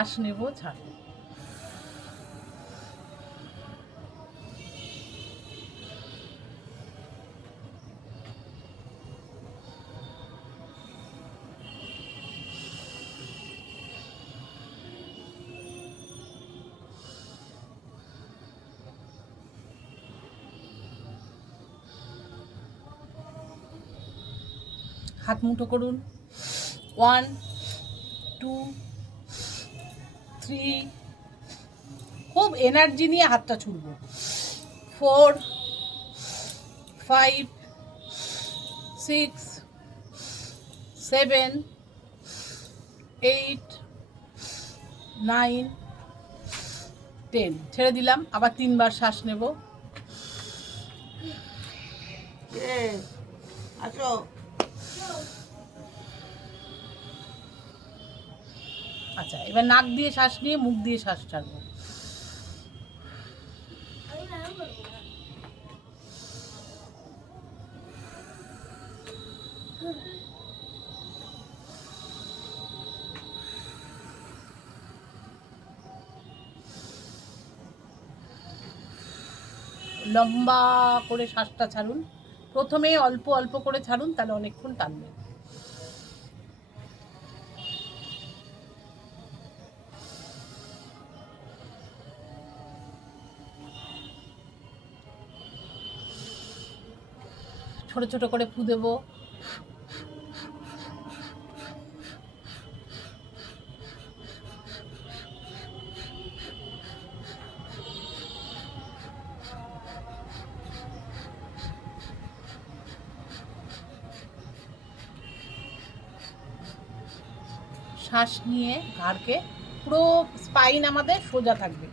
শ্বাস নেব, ছাড়ব। হাত মুঠো করুন। 1 2 3, খুব এনার্জি নিয়ে হাতটা ছুড়ব। 4 5 6 7 8 9 10। ছেড়ে দিলাম। আবার 3 বার শ্বাস নেব। আসো। আচ্ছা, এবার নাক দিয়ে শ্বাস নিয়ে মুখ দিয়ে শ্বাস ছাড়বো। লম্বা করে শ্বাসটা ছাড়ুন। প্রথমে অল্প অল্প করে ছাড়ুন, তাহলে অনেকক্ষণ টানবেন। ছোট ছোট করে ফু দেব। শ্বাস নিয়ে ঘাড়কে পুরো স্পাইন আমাদের সোজা থাকবে,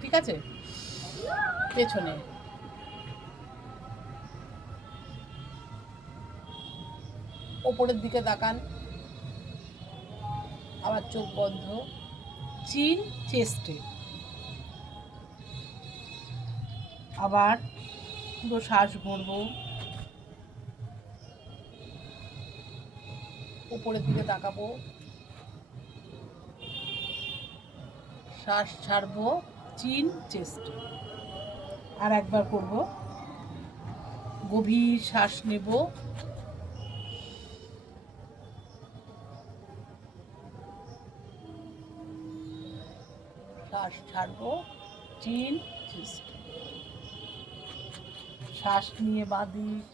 ঠিক আছে? পেছনে ওপরের দিকে তাকান, আবার চোখ বন্ধ, চিন চেস্টে, আবার পুরো শ্বাস ভরব, উপরের দিকে তাকাবো, শ্বাস ছাড়বো, চিন চেস্টে। আর একবার করব। গভীর শ্বাস নেব, শ্বাস ছাড়বো, চিন চেস্ট। শ্বাস নিয়ে বাঁ দিক,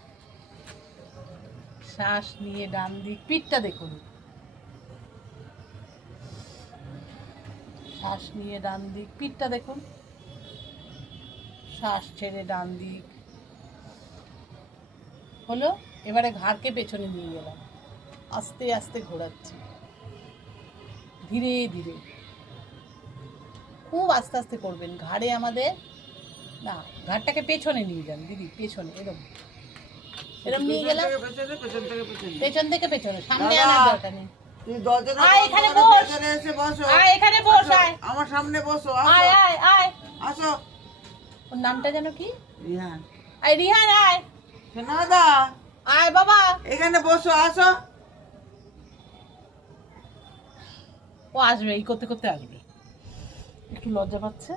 শ্বাস নিয়ে ডান দিক। পিঠটা দেখুন। শ্বাস নিয়ে ডান দিক, পিঠটা দেখুন। শ্বাস ছেড়ে ডান দিক। হলো। এবারে ঘাড়কে পেছনে নিয়ে গেলাম, আস্তে আস্তে ঘোরাচ্ছি, ধীরে ধীরে, খুব আস্তে আস্তে করবেন। ঘাড়ে আমাদের না, ঘাড়টাকে পেছনে নিয়ে যান দিদি, পেছনে এরকম এরকম নিয়ে গেলাম, পেছন থেকে পেছনে, সামনে আনার দরকার নেই। তুই দরজাটা এখানে বস, এসে বসো। এখানে বস, আয় আমার সামনে বসো। আয় আয় আয়। আসো। ওর নামটা যেন কি? রিহান। আয় রিহান, আয় সোনাদা, আয় বাবা, এখানে বসো। আসো। ও আসবে, এই করতে করতে আসবে। একটু লজ্জা পাচ্ছে।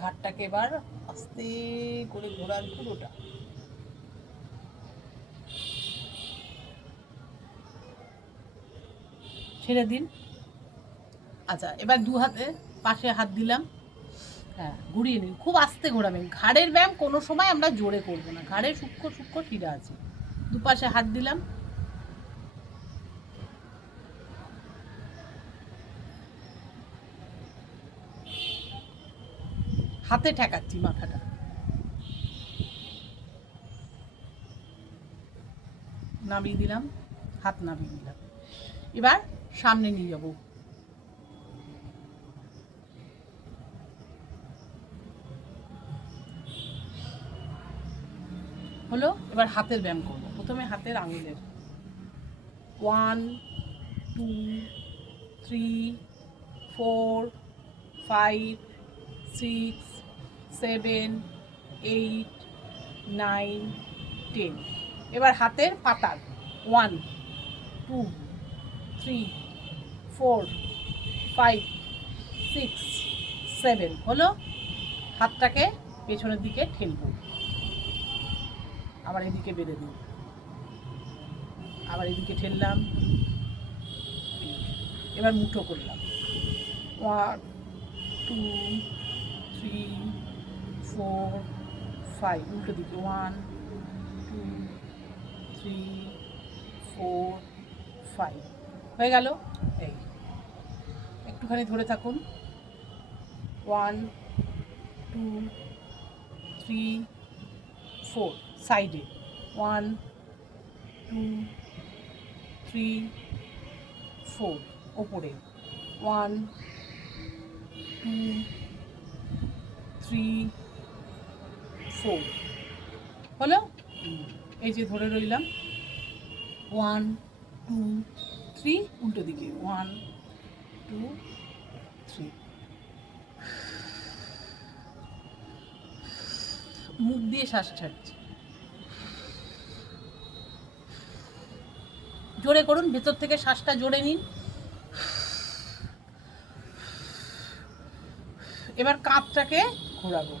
ঘাটটাকে এবার আস্তে করে ঘোরান পুরোটা। ছেড়ে দিন। আচ্ছা, এবার দু হাতে পাশে হাত দিলাম। হ্যাঁ, ঘুরিয়ে নিন, খুব আস্তে ঘোরাবেন। ঘাড়ের ব্যায়াম কোনো সময় আমরা জোরে করবো না, ঘাড়ে সূক্ষ্ম সূক্ষ্ম শিরা আছে। দুপাশে হাত দিলাম, হাতে ঠেকাচ্ছি মাথাটা, নামিয়ে দিলাম, হাত নামিয়ে দিলাম। এবার সামনে নিয়ে যাব। হলো। এবার হাতের ব্যায়াম করবো। প্রথমে হাতের আঙুলের 1 2 3 4 5 6 7, 8, 9, 10। এবার হাতের পাতার 1, 2, 3, 4, 5, 6, 7 হলো। হাতটাকে পেছনের দিকে ঠেলবো, আবার এদিকে বেঁধে দিই, আবার এদিকে ঠেললাম, এবার মুঠো করলাম 1, 2, 3, 4, 5, উল্টো দিকে 1, 2, 3, 4, 5 হয়ে গেল। এই একটুখানি ধরে থাকুন, 1, 2, 3, 4 সাইডে, 1, 2, 3, 4 ওপরে, 1, 2, 3, 4 হলো। এই যে ধরে রইলাম, 1, 2, 3 উল্টো দিকে, 1, 2, 3। মুখ দিয়ে শ্বাস ছাড়ছি, জোরে করুন, ভেতর থেকে শ্বাসটা জোরে নিন। এবার কাঁধটাকে ঘোরাবো,